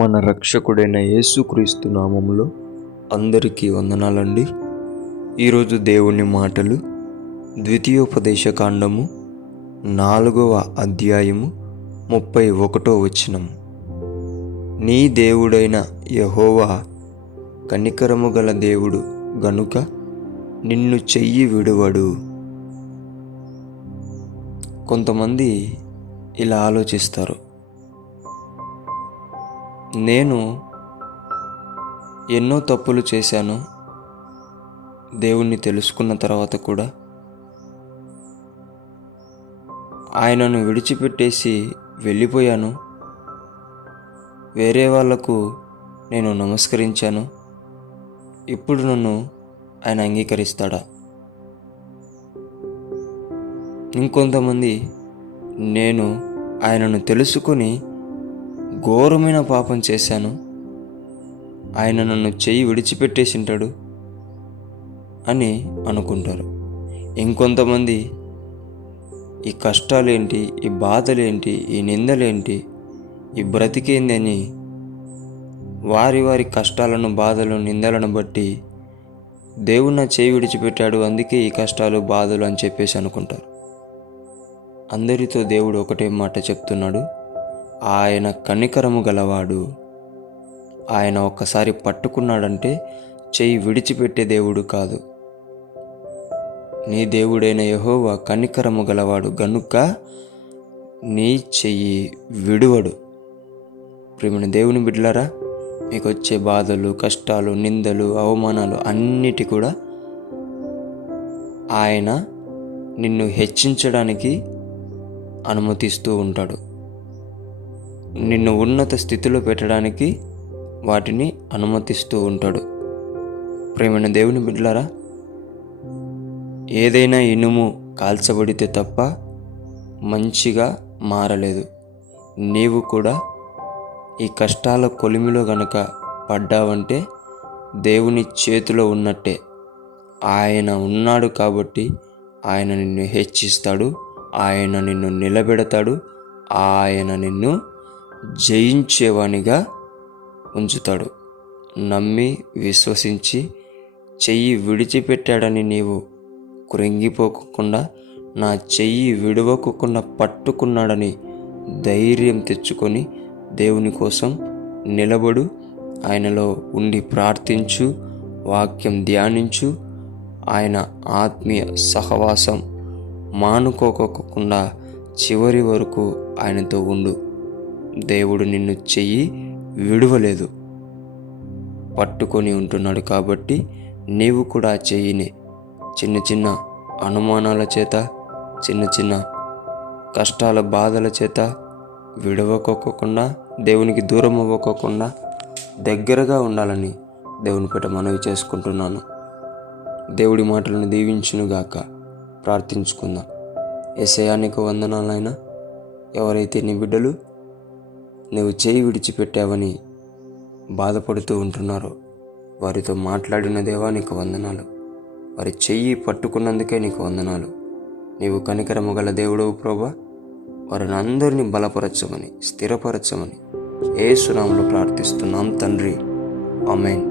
మన రక్షకుడైన యేసుక్రీస్తు నామములో అందరికీ వందనాలండి. ఈరోజు దేవుని మాటలు ద్వితీయోపదేశకాండము 4వ అధ్యాయము 31వ వచనము. నీ దేవుడైన యెహోవా కనికరము గల దేవుడు గనుక నిన్ను చెయ్యి విడువడు. కొంతమంది ఇలా ఆలోచిస్తారు, నేను ఎన్నో తప్పులు చేశాను, దేవుణ్ణి తెలుసుకున్న తర్వాత కూడా ఆయనను విడిచిపెట్టేసి వెళ్ళిపోయాను, వేరే వాళ్లకు నేను నమస్కరించాను, ఇప్పుడు నన్ను ఆయన అంగీకరిస్తాడా? ఇంకొంతమంది, నేను ఆయనను తెలుసుకొని ఘోరమైన పాపం చేశాను, ఆయన నన్ను చెయ్యి విడిచిపెట్టేసింటాడు అని అనుకుంటారు. ఇంకొంతమంది, ఈ కష్టాలేంటి, ఈ బాధలేంటి, ఈ నిందలేంటి, ఈ బ్రతికేంది అని వారి వారి కష్టాలను, బాధలను, నిందలను బట్టి దేవుడు నా చేయి విడిచిపెట్టాడు, అందుకే ఈ కష్టాలు, బాధలు అని చెప్పేసి అనుకుంటారు. అందరితో దేవుడు ఒకటే మాట చెప్తున్నాడు, ఆయన కనికరము గలవాడు. ఆయన ఒక్కసారి పట్టుకున్నాడంటే చెయ్యి విడిచిపెట్టే దేవుడు కాదు. నీ దేవుడైన యెహోవా కనికరము గలవాడు గనుక నీ చెయ్యి విడువడు. ప్రియమైన దేవుని బిడ్డలారా, మీకు వచ్చే బాధలు, కష్టాలు, నిందలు, అవమానాలు అన్నిటి కూడా ఆయన నిన్ను హెచ్చించడానికి అనుమతిస్తూ ఉంటాడు. నిన్ను ఉన్నత స్థితిలో పెట్టడానికి వాటిని అనుమతిస్తూ ఉంటాడు. ప్రియమైన దేవుని బిడ్డలారా, ఏదైనా ఇనుము కాల్చబడితే తప్ప మంచిగా మారలేదు. నీవు కూడా ఈ కష్టాల కొలిమిలో గనక పడ్డావంటే దేవుని చేతిలో ఉన్నట్టే. ఆయన ఉన్నాడు కాబట్టి ఆయన నిన్ను హెచ్చిస్తాడు, ఆయన నిన్ను నిలబెడతాడు, ఆయన నిన్ను జయించేవానిగా ఉంచుతాడు. నమ్మి విశ్వసించి చెయ్యి విడిచిపెట్టాడని నీవు కృంగిపోకుండా, నా చెయ్యి విడవకుండా పట్టుకున్నాడని ధైర్యం తెచ్చుకొని దేవుని కోసం నిలబడు. ఆయనలో ఉండి ప్రార్థించు, వాక్యం ధ్యానించు, ఆయన ఆత్మీయ సహవాసం మానుకోకుండా చివరి వరకు ఆయనతో ఉండు. దేవుడు నిన్ను చెయ్యి విడువలేదు, పట్టుకొని ఉంటున్నాడు. కాబట్టి నీవు కూడా ఆ చెయ్యిని చిన్న చిన్న అనుమానాల చేత, చిన్న చిన్న కష్టాల, బాధల చేత విడవకోకుండా, దేవునికి దూరం అవ్వకోకుండా దగ్గరగా ఉండాలని దేవుని పేట మనవి చేసుకుంటున్నాను. దేవుడి మాటలను దీవించునుగాక. ప్రార్థించుకుందాం. యేసయ్యా, నీకు వందనాలైనా. ఎవరైతే నీ బిడ్డలు నువ్వు చేయి విడిచిపెట్టావని బాధపడుతూ ఉంటున్నారో వారితో మాట్లాడిన దేవా నీకు వందనాలు. వారి చెయ్యి పట్టుకున్నందుకే నీకు వందనాలు. నీవు కనికరము గల దేవుడవు ప్రభువా. వారిని అందరినీ బలపరచమని, స్థిరపరచమని యేసు నామములో ప్రార్థిస్తున్నాం తండ్రి. ఆమేన్.